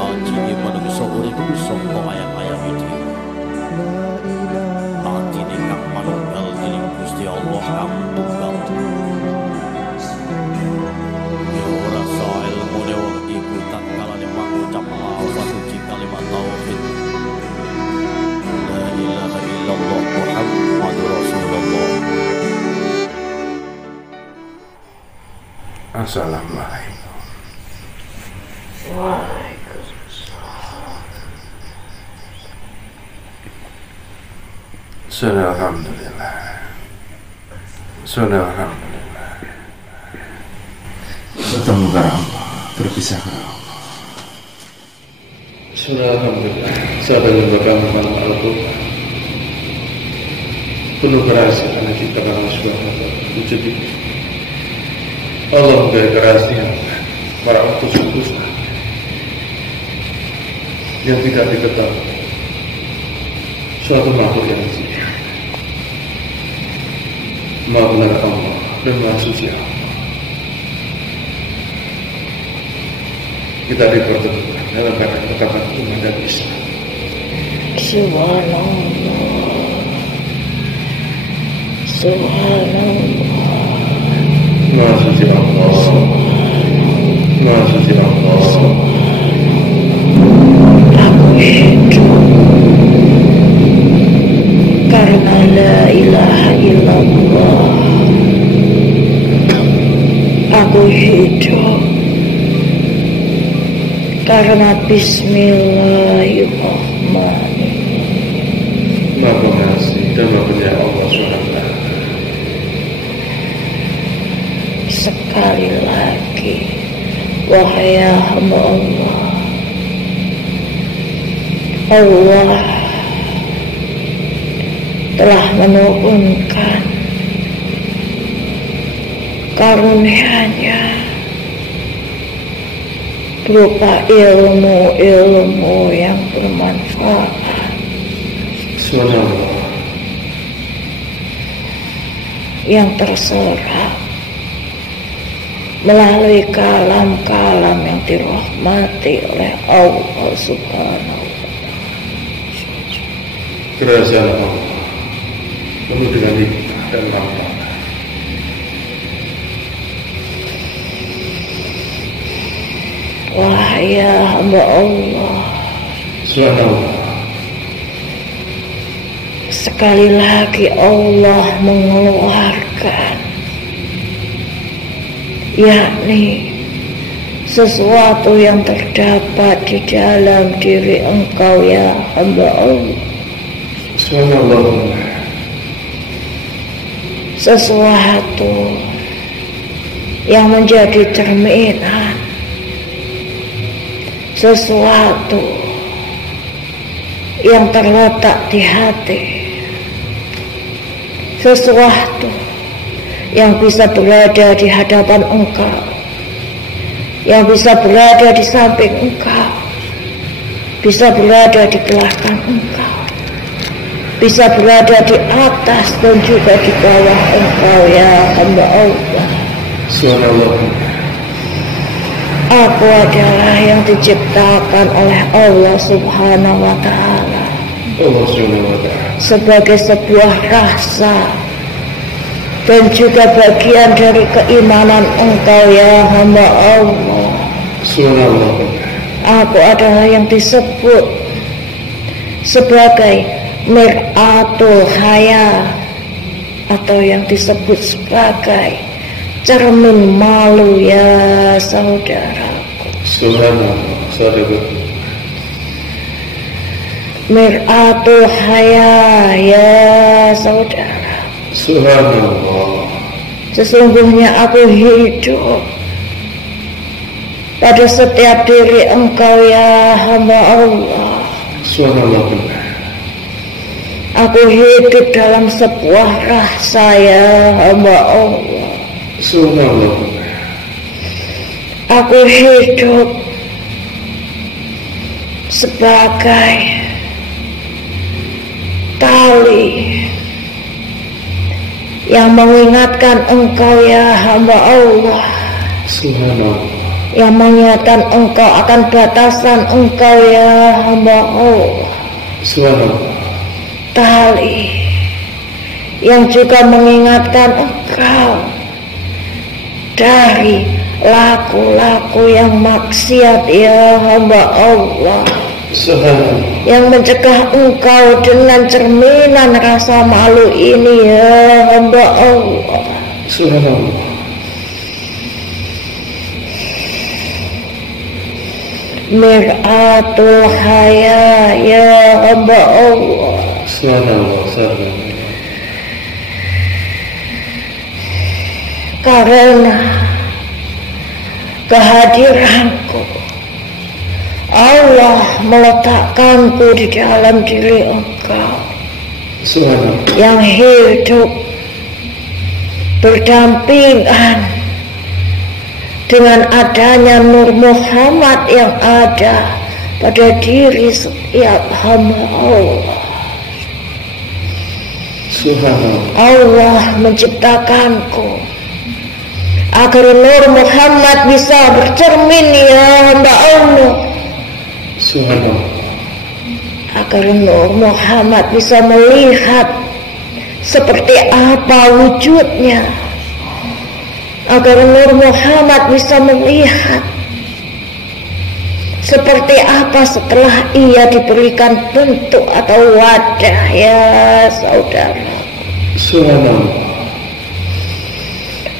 Aji manungsa urip saka ayam-ayam iki. Atine kang manunggal dening Gusti Allah kang tunggal. Ya ora sae ilmune wong iku tak kalane mangucap lafaz suci kalimat tauhid. La ilaha illallah Muhammadur Rasulullah. Assalamualaikum. Waalaikumsalam. Alhamdulillah. Alhamdulillah. Bertemu kepada Allah, berpisah kepada Allah. Alhamdulillah. Saya berjumpa malam Al-Quran. Penuh kerahasiaan kita karena subhanahu wujud ini. Allah memberi kerahasiaan para utus-utus yang tidak diketahui suatu makhluk yang suci. Maha benar Allah dan Maha suci Allah. Kita dipertemukan dalam keadaan ketaatan umat dan Islam. Subhanallah. Subhanallah. Maha suci Allah. Maha suci Allah. Aku hidup karena la ilaha illallah. Aku hidup karena bismillahirrahmanirrahim. Maha pengasih dan Maha penyayang Allah SWT. Sekali lagi, wahai hamba Allah, Allah telah menurunkan karunia-Nya berupa ilmu-ilmu yang bermanfaat. Subhanallah. Yang terserap melalui kalam-kalam yang dirahmati oleh Allah Subhanahu wa Ta'ala. Kerahasiaan Allah penuh dengan hikmah dan manfaat. Wahai hamba Allah, Subhanallah. sekali lagi Allah mengeluarkan, yakni sesuatu yang terdapat di dalam diri engkau ya hamba Allah. Subhanallah. Sesuatu yang menjadi cerminan, sesuatu yang terletak di hati, sesuatu yang bisa berada di hadapan engkau, yang bisa berada di samping engkau, bisa berada di belakang engkau, bisa berada di atas dan juga di bawah engkau ya hamba Allah. Subhanallah. Aku adalah yang diciptakan oleh Allah Subhanahu wa Ta'ala Allah Subhanahu wa Ta'ala sebagai sebuah rasa dan juga bagian dari keimanan engkau ya hamba Allah. Subhanallah. Aku adalah yang disebut sebagai mir'atul haya atau yang disebut sebagai cermin malu ya saudaraku. Subhanallah. Saudaraku. Mir'atul haya ya saudara. Subhanallah. Sesungguhnya aku hidup pada setiap diri engkau ya hamba Allah. Subhanallah. Aku hidup dalam sebuah rasa ya hamba Allah. Subhanallah. Aku hidup sebagai tali yang mengingatkan engkau ya hamba Allah. Subhanallah. yang mengingatkan engkau akan batasan engkau ya hamba Allah. Subhanallah. Tali yang juga mengingatkan engkau dari laku-laku yang maksiat ya hamba Allah. Subhanallah. Yang mencegah engkau dengan cerminan rasa malu ini ya hamba Allah. Subhanallah. Mir'atul haya ya hamba Allah. Subhanallah. Subhanallah. Karena kehadiranku, Allah meletakkanku di dalam diri engkau yang hidup berdampingan dengan adanya Nur Muhammad yang ada pada diri setiap hamba Allah. Allah menciptakanku agar Nur Muhammad bisa bercermin ya hamba Allah. Agar Nur Muhammad bisa melihat seperti apa wujudnya. Agar Nur Muhammad bisa melihat seperti apa setelah ia diberikan bentuk atau wadah ya saudara. Subhanallah.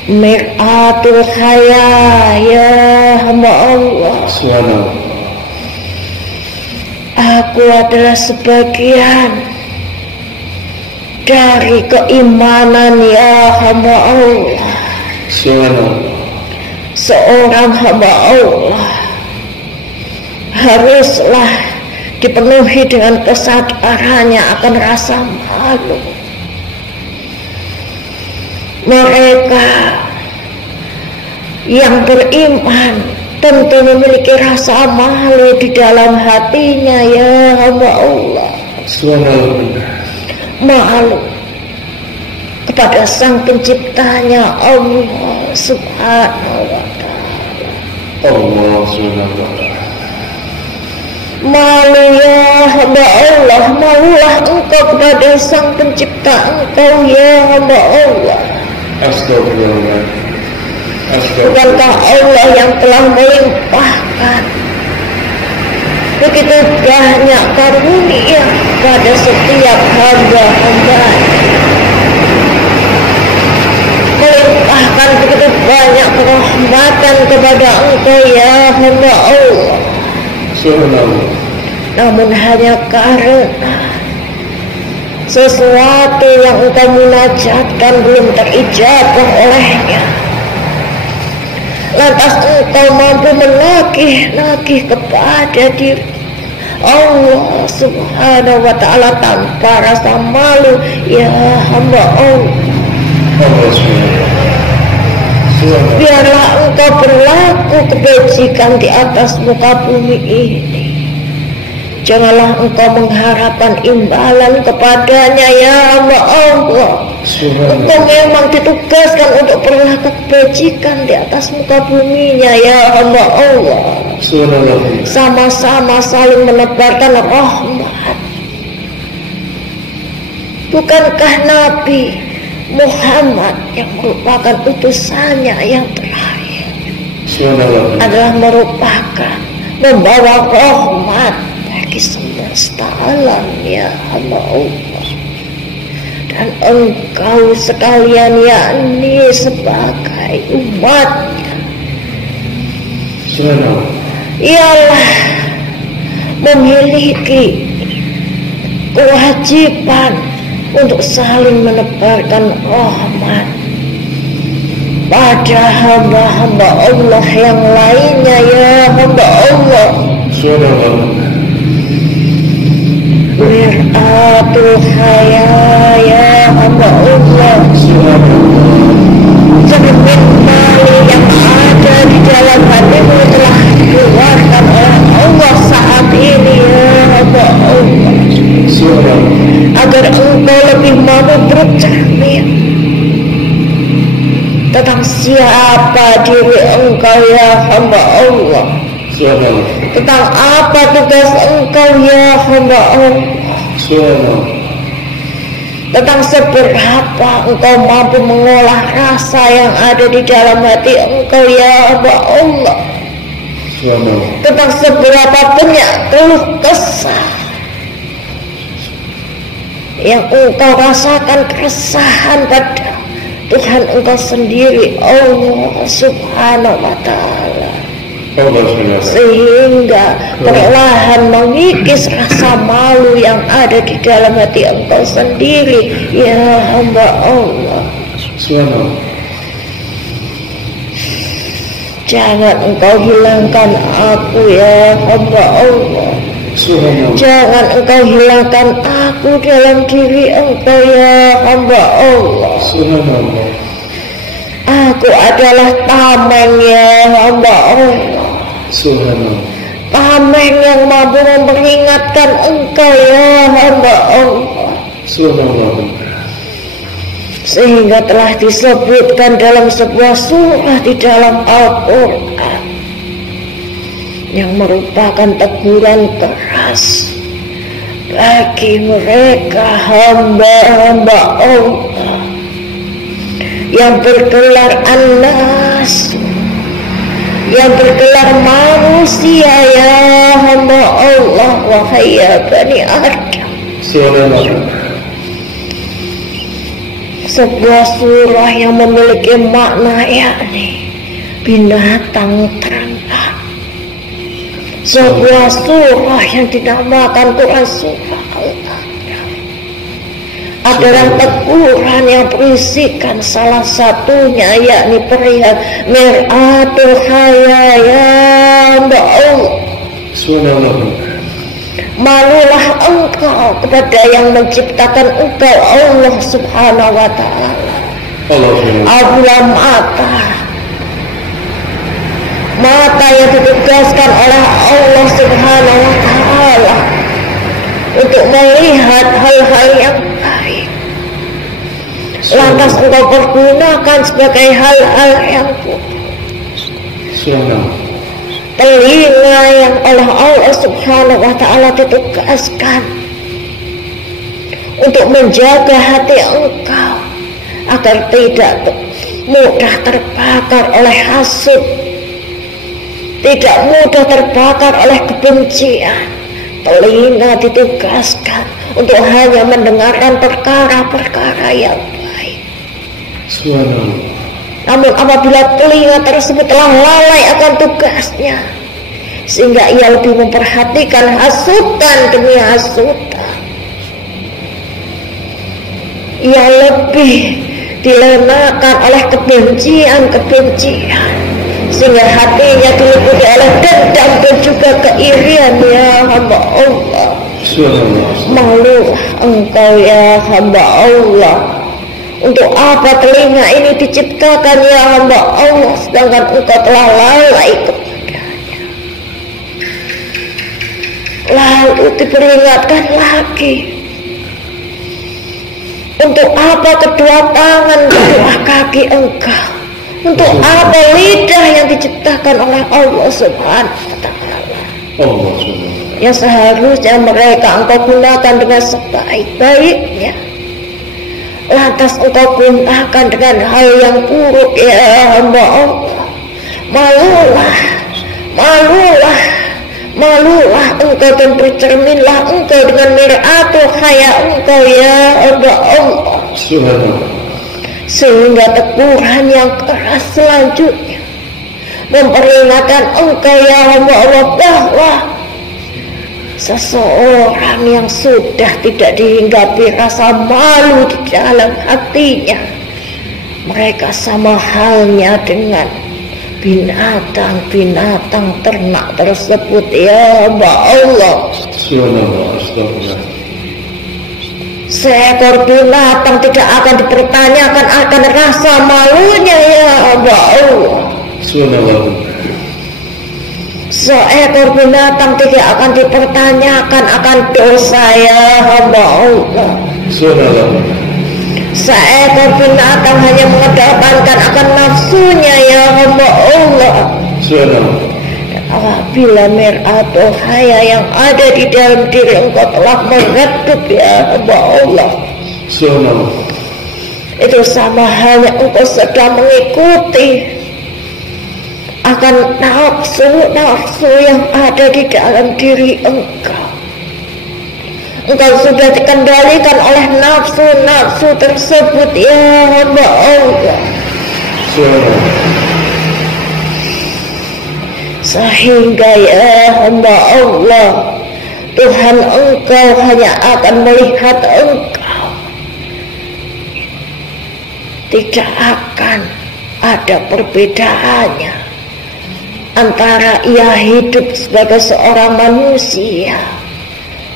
Mir'atul haya ya hamba Allah. Subhanallah. Aku adalah sebagian dari keimanan ya hamba Allah. Subhanallah. Seorang hamba Allah haruslah dipenuhi dengan kesadarannya akan rasa malu. Mereka yang beriman tentu memiliki rasa malu di dalam hatinya ya hamba Allah. Subhanallah. Malu kepada sang penciptanya Allah subhanahu wa ta'ala. Allah subhanahu wa ta'ala. Malu ya hamba Allah, malulah engkau kepada sang pencipta engkau ya hamba Allah. Astagfirullah. Bukankah Allah yang telah melimpahkan begitu banyak karunia pada setiap hamba-hamba, melimpahkan begitu banyak rahmatan kepada engkau ya hamba Allah. Subhanallah. Namun hanya karena sesuatu yang engkau munajatkan belum terijabah olehnya, lantas engkau mampu menagih kepada diri Allah subhanahu wa ta'ala tanpa rasa malu ya hamba Allah. Allah subhanahu. Biarlah engkau berlaku kebajikan di atas muka bumi ini. Janganlah engkau mengharapkan imbalan kepadanya ya hamba Allah. Engkau memang ditugaskan untuk berlaku kebajikan di atas muka buminya ya hamba Allah. Sama-sama saling menebarkan rahmat. Bukankah Nabi Muhammad yang merupakan utusannya yang terakhir adalah merupakan membawa rahmat bagi semesta alam ya hamba Allah. Dan engkau sekalian yakni sebagai umatnya ialah memiliki kewajiban untuk saling menebarkan rahmat pada hamba-hamba Allah yang lainnya ya hamba Allah. Mir'atul haya ya hamba Allah. Cermin malu yang ada di dalam hatimu telah dikeluarkan oleh Allah saat ini ya hamba Allah, agar engkau lebih mampu bercermin tentang siapa diri engkau ya hamba Allah? Subhanallah. Tentang apa tugas engkau ya hamba Allah? Subhanallah. Tentang seberapa engkau mampu mengolah rasa yang ada di dalam hati engkau ya hamba Allah? Subhanallah. Tentang seberapa banyak keluh kesah yang engkau rasakan keresahan pada Tuhan engkau sendiri, Allah Subhanahu wa ta'ala, sehingga perlahan mengikis rasa malu yang ada di dalam hati engkau sendiri ya hamba Allah. Subhanallah. Jangan engkau hilangkan aku ya hamba Allah. Subhanallah. Jangan engkau hilangkan aku dalam diri engkau ya hamba Allah. Subhanallah. Aku adalah tameng ya hamba Allah. Subhanallah. Tameng yang mampu memperingatkan engkau ya hamba Allah. Subhanallah. Sehingga telah disebutkan dalam sebuah surah di dalam Al-Quran yang merupakan teguran keras bagi mereka hamba-hamba Allah yang bergelar An-Nas, yang bergelar manusia ya hamba Allah, wahai ya Bani Adam. Subhanallah. Sebuah surah yang memiliki makna yakni binatang ternak. Sebuah surah yang dinamakan Quran surah Al-An'am adalah teguran yang berisikan salah satunya yakni perihal mir'atul hayya ya Allah. Subhanallah. Malulah engkau kepada yang menciptakan engkau, Allah Subhanahu wa ta'ala. Apabila mata yang ditugaskan oleh Allah Subhanahu wa ta'ala untuk melihat hal-hal yang baik, lantas engkau pergunakan sebagai hal-hal yang buruk. Telinga yang oleh Allah Subhanahu wa ta'ala ditugaskan untuk menjaga hati engkau agar tidak mudah terbakar oleh hasud, tidak mudah terbakar oleh kebencian. Telinga ditugaskan untuk hanya mendengarkan perkara-perkara yang baik. Subhanallah. Namun apabila telinga tersebut telah lalai akan tugasnya, sehingga ia lebih memperhatikan hasutan demi hasutan, ia lebih dilenakan oleh kebencian, sehingga hatinya diliputi oleh dendam dan juga keirian ya hamba Allah. Malulah engkau ya hamba Allah. Untuk apa telinga ini diciptakan ya hamba Allah, sedangkan engkau telah lalai kepadanya. Lalu diperingatkan lagi, untuk apa kedua tangan, kedua kaki engkau? Untuk apa lidah yang diciptakan oleh Allah Subhanahu wa ta'ala? Yang seharusnya mereka engkau gunakan dengan sebaik-baiknya, lantas engkau gunakan dengan hal yang buruk ya hamba Allah. Malulah engkau dan bercerminlah engkau dengan mir'atul hayya engkau ya hamba Allah. Sehingga teguran yang keras selanjutnya memperingatkan engkau ya hamba Allah bahwa seseorang yang sudah tidak dihinggapi rasa malu di dalam hatinya, mereka sama halnya dengan binatang-binatang ternak tersebut ya hamba Allah. Seekor binatang tidak akan dipertanyakan akan rasa malunya ya hamba Allah. Seekor binatang tidak akan dipertanyakan akan dosa ya hamba Allah. Seekor binatang hanya mengedepankan akan nafsunya ya hamba Allah. Apabila mir'atul haya yang ada di dalam diri engkau telah meredup ya hamba Allah, itu sama halnya engkau sedang mengikuti akan nafsu yang ada di dalam diri engkau. Engkau sudah dikendalikan oleh nafsu tersebut ya hamba Allah. Sehingga ya hamba Allah, Tuhan engkau hanya akan melihat engkau, tidak akan ada perbedaannya antara ia hidup sebagai seorang manusia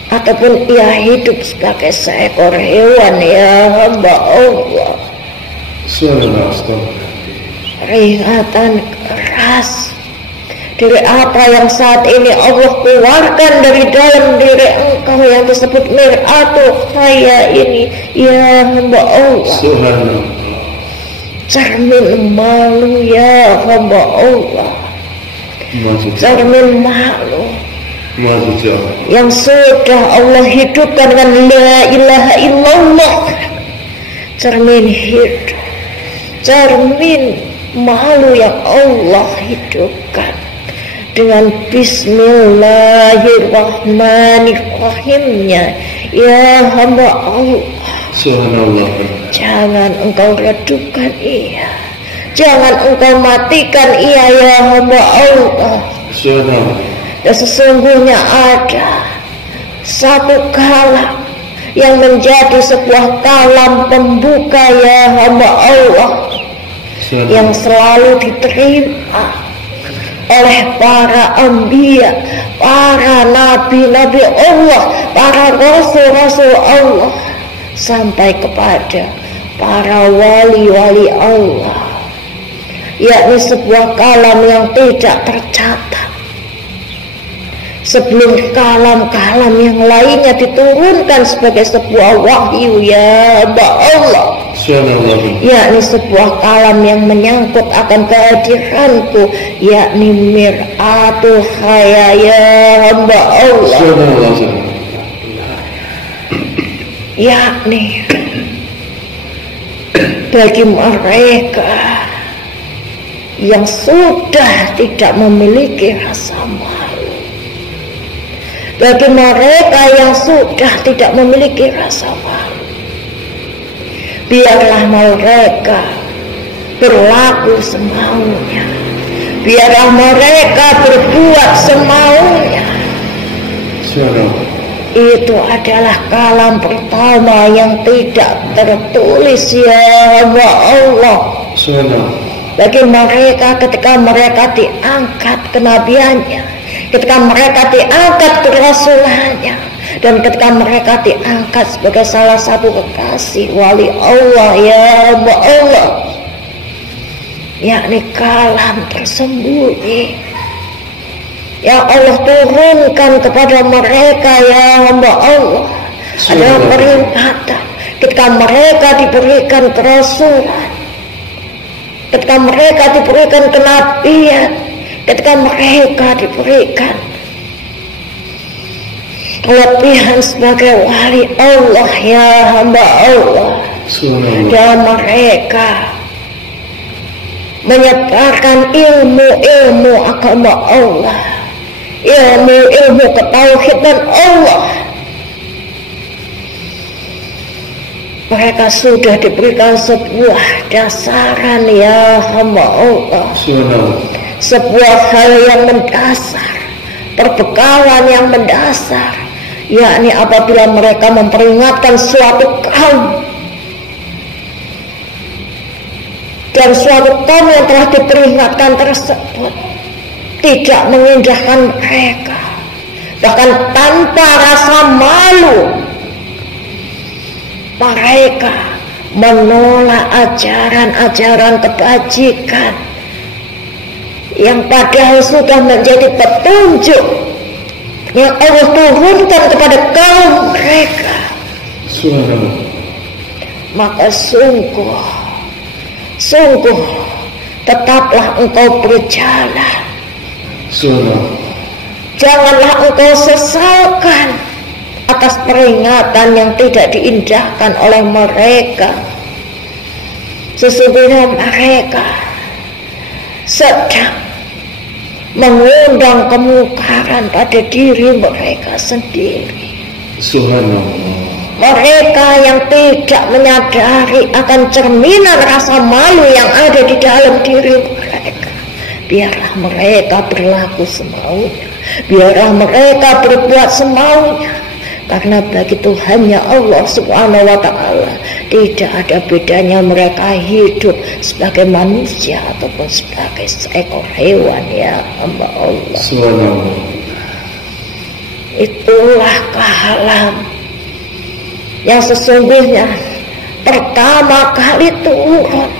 ataupun ia hidup sebagai seekor hewan ya hamba Allah. Peringatan keras dari apa yang saat ini Allah keluarkan dari dalam diri engkau yang disebut mir'atul haya ini ya hamba Allah. Cermin malu ya hamba Allah. Cermin malu yang sudah Allah hidupkan dengan la ilaha illallah. Cermin hidup, cermin malu yang Allah hidupkan dengan bismillahirrahmanirrahimnya ya hamba Allah. Jangan engkau redupkan ia, jangan engkau matikan ia ya hamba Allah. Dan sesungguhnya ada satu kalam yang menjadi sebuah kalam pembuka ya hamba Allah, yang selalu diterima oleh para anbiya, para nabi-nabi Allah, para rasul-rasul Allah, sampai kepada para wali-wali Allah, yakni sebuah kalam yang tidak tercatat sebelum kalam-kalam yang lainnya diturunkan sebagai sebuah wahyu ya Allah, yakni sebuah kalam yang menyangkut akan kehadiranku, yakni mir'atul haya ya hamba Allah, yakni bagi mereka yang sudah tidak memiliki rasa malu, bagi mereka yang sudah tidak memiliki rasa malu, biarlah mereka berlaku semaunya, biarlah mereka berbuat semaunya. Itu adalah kalam pertama yang tidak tertulis ya Allah. Bagi mereka ketika mereka diangkat kenabiannya, ketika mereka diangkat kerasulannya, dan ketika mereka diangkat sebagai salah satu kekasih wali Allah ya Allah, yakni kalam tersembunyi yang Allah turunkan kepada mereka ya hamba Allah, adalah peringatan ketika mereka diberikan kerasulan, ketika mereka diberikan kenabian, ketika mereka diberikan kelebihan sebagai wali Allah ya hamba Allah, dan mereka menyebarkan ilmu-ilmu agama Allah, ilmu-ilmu ketauhidan Allah. Mereka sudah diberikan sebuah dasaran ya hamba Allah, sebuah hal yang mendasar, perbekalan yang mendasar, yakni apabila mereka memperingatkan suatu kaum, dan suatu kaum yang telah diperingatkan tersebut tidak mengindahkan mereka, bahkan tanpa rasa malu, mereka menolak ajaran-ajaran kebajikan yang padahal sudah menjadi petunjuk yang Allah turunkan kepada kaum mereka. maka sungguh tetaplah engkau berjalan. Janganlah engkau sesalkan atas peringatan yang tidak diindahkan oleh mereka. Sesungguhnya mereka sedang mengundang kemungkaran pada diri mereka sendiri. Subhanallah. Mereka yang tidak menyadari akan cerminan rasa malu yang ada di dalam diri mereka. Biarlah mereka berlaku semaunya, biarlah mereka berbuat semaunya. Karena bagi Tuhannya Allah Subhanahu wa ta'ala tidak ada bedanya mereka hidup sebagai manusia ataupun sebagai seekor hewan, ya hamba Allah. Itulah kehalam yang sesungguhnya pertama kali turun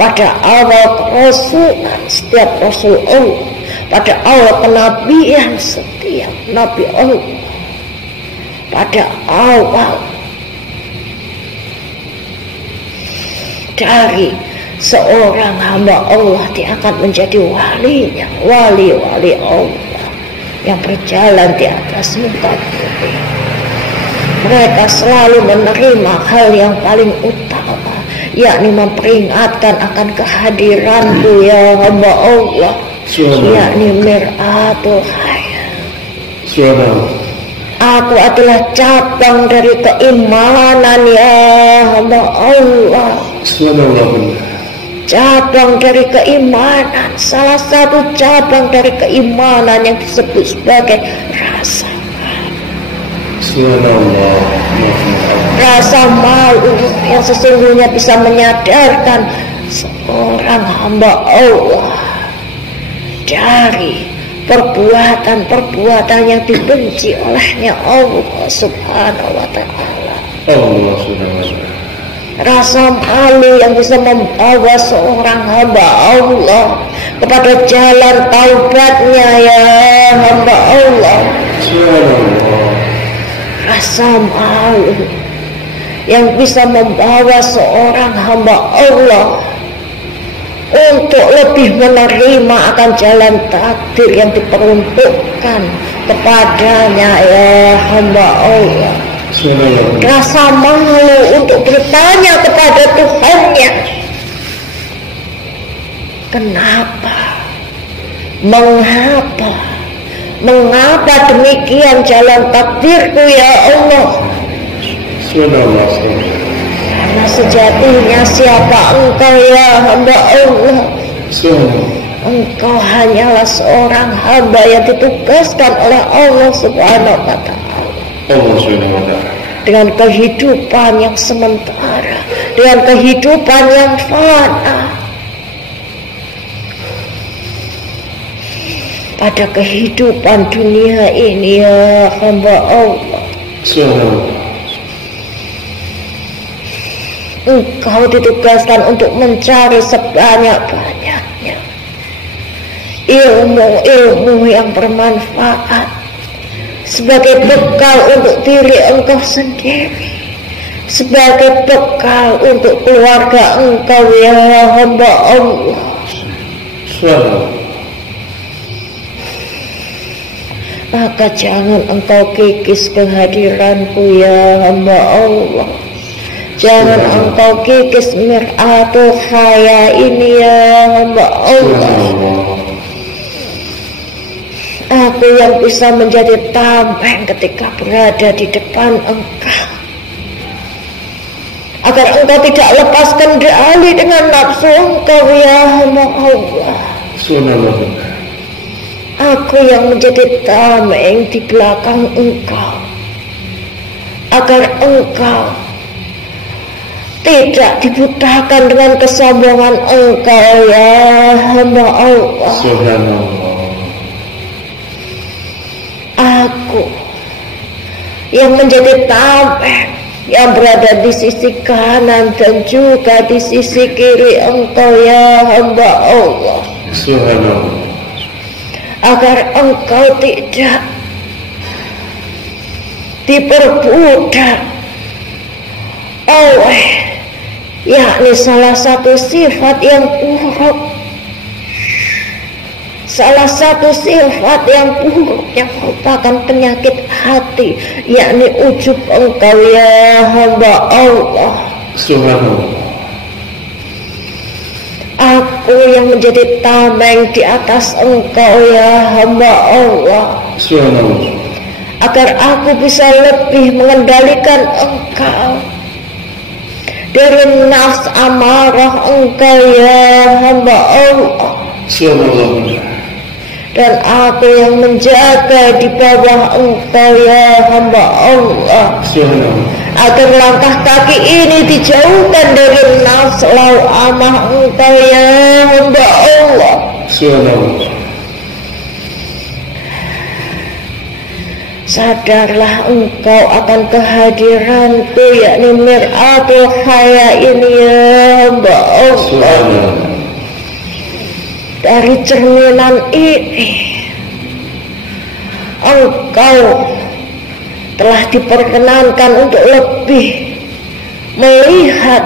pada awal kerasulan setiap Rasul Allah, pada awal kenabian setiap Nabi Allah, pada awal dari seorang hamba Allah dia akan menjadi walinya, wali-wali Allah yang berjalan di atas muka bumi. Mereka selalu menerima hal yang paling utama, yakni memperingatkan akan kehadiranku ya hamba Allah, yakni mir'atul hayat. Aku adalah cabang dari keimanan ya hamba Allah. Cabang dari keimanan, salah satu cabang dari keimanan yang disebut sebagai rasa rasa malu yang sesungguhnya bisa menyadarkan seorang hamba Allah dari perbuatan-perbuatan yang dibenci olehnya Allah Subhanahu wa ta'ala. Rasa malu yang bisa membawa seorang hamba Allah kepada jalan taubatnya ya hamba Allah. Rasa malu yang bisa membawa seorang hamba Allah untuk lebih menerima akan jalan takdir yang diperuntukkan kepadanya ya hamba Allah. Rasa malu untuk bertanya kepada Tuhannya, kenapa, mengapa demikian jalan takdirku ya Allah. Karena sejatinya siapa engkau ya hamba Allah? Engkau hanyalah seorang hamba yang ditugaskan oleh Allah Subhanahu wa ta'ala dengan kehidupan yang sementara, dengan kehidupan yang fana. Pada kehidupan dunia ini ya hamba Allah, engkau ditugaskan untuk mencari sebanyak-banyaknya ilmu-ilmu yang bermanfaat sebagai bekal untuk diri engkau sendiri, sebagai bekal untuk keluarga engkau ya hamba Allah. Maka jangan engkau kikis kehadiranku ya hamba Allah. Jangan engkau kikis mir'atul khaya ini ya hamba Allah. Aku yang bisa menjadi tameng ketika berada di depan engkau, agar engkau tidak lepas kendali dengan nafsu engkau ya hamba Allah. Aku yang menjadi tameng di belakang engkau, agar engkau tidak dibutakan dengan kesombongan engkau ya hamba Allah. Aku yang menjadi tameng yang berada di sisi kanan dan juga di sisi kiri engkau ya hamba Allah, agar engkau tidak diperbudak oleh yakni salah satu sifat yang buruk, salah satu sifat yang buruk yang merupakan penyakit hati, yakni ujub engkau ya hamba Allah. Subhanallah. Aku yang menjadi tameng di atas engkau ya hamba Allah. Subhanallah. Agar aku bisa lebih mengendalikan engkau dari nafs amarah engkau ya hamba Allah. Subhanallah. Dan aku yang menjaga di bawah engkau ya hamba Allah. Subhanallah. Agar langkah kaki ini dijauhkan dari nafs lawamah engkau ya hamba Allah. Subhanallah. Sadarlah engkau akan kehadiranku, yakni mir'atul haya ini ya hamba Allah. Dari cerminan ini engkau telah diperkenankan untuk lebih melihat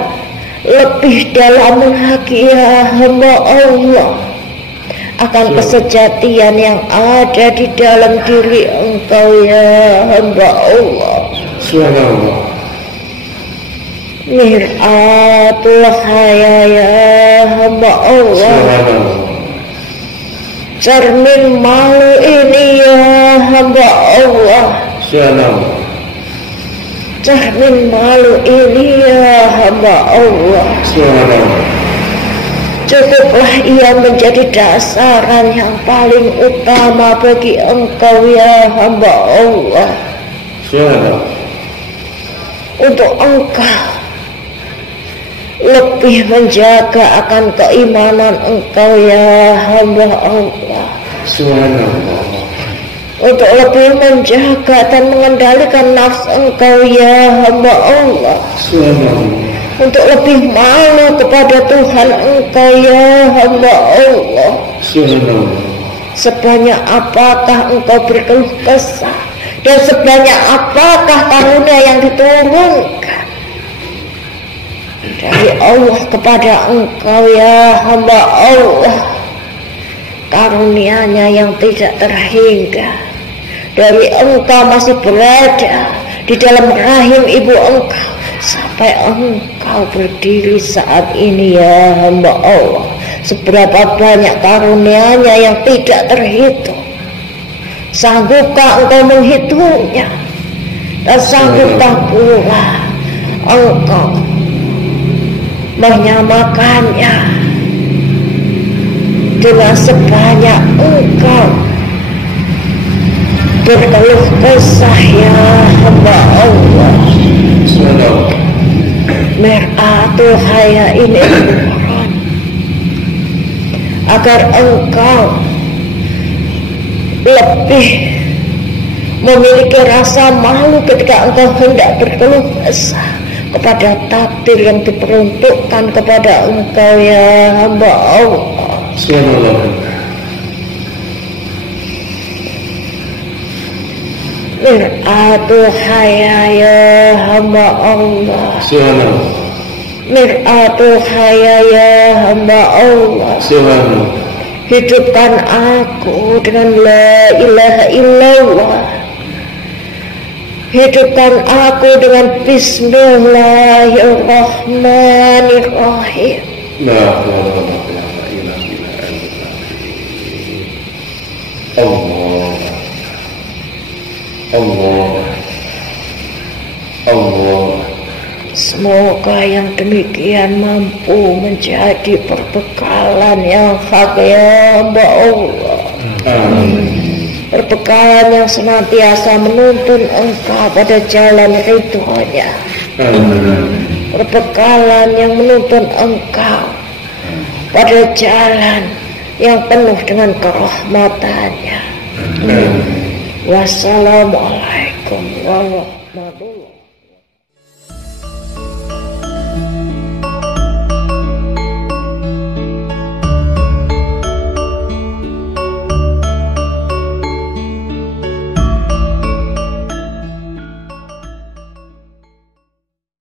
lebih dalam lagi ya hamba Allah akan kesejatian yang ada di dalam diri engkau ya hamba Allah. Subhanallah. Mir'atul haya ya hamba Allah. Subhanallah. Cermin malu ini ya hamba Allah. Subhanallah. Cermin malu ini ya hamba Allah. Subhanallah. Cukuplah ia menjadi dasaran yang paling utama bagi engkau ya hamba Allah. Subhanallah. Untuk engkau lebih menjaga akan keimanan engkau ya hamba Allah. Subhanallah. Untuk lebih menjaga dan mengendalikan nafs engkau ya hamba Allah. Subhanallah. Untuk lebih malu kepada Tuhan engkau ya hamba Allah. Subhanallah. Sebanyak apakah engkau berkeluh kesah dan sebanyak apakah karunia yang diturunkan dari Allah kepada engkau ya hamba Allah, karunianya yang tidak terhingga dari engkau masih berada di dalam rahim ibu engkau sampai engkau berdiri saat ini ya hamba Allah. Seberapa banyak karunianya yang tidak terhitung. Sanggupkah engkau menghitungnya? Dan sanggupkah pula engkau menyamakannya dengan sebanyak engkau berkeluh kesah ya hamba Allah. Mir'atul haya ini agar engkau lebih memiliki rasa malu ketika engkau hendak berkeluh kesah kepada takdir yang diperuntukkan kepada engkau ya hamba Allah. Mir'atul haya ya hamba Allah. Mir'atul haya ya hamba Allah. Hidupkan aku dengan la ilaha illallah. Hidupkan aku dengan bismillahirrahmanirrahim. Allah. Allah. Allah. Semoga yang demikian mampu menjadi perbekalan yang hak ya hamba Allah. Perbekalan yang senantiasa menuntun engkau pada jalan ridhonya. Perbekalan yang menuntun engkau pada jalan yang penuh dengan kerahmatannya. Wassalamualaikum warahmatullahi wabarakatuh.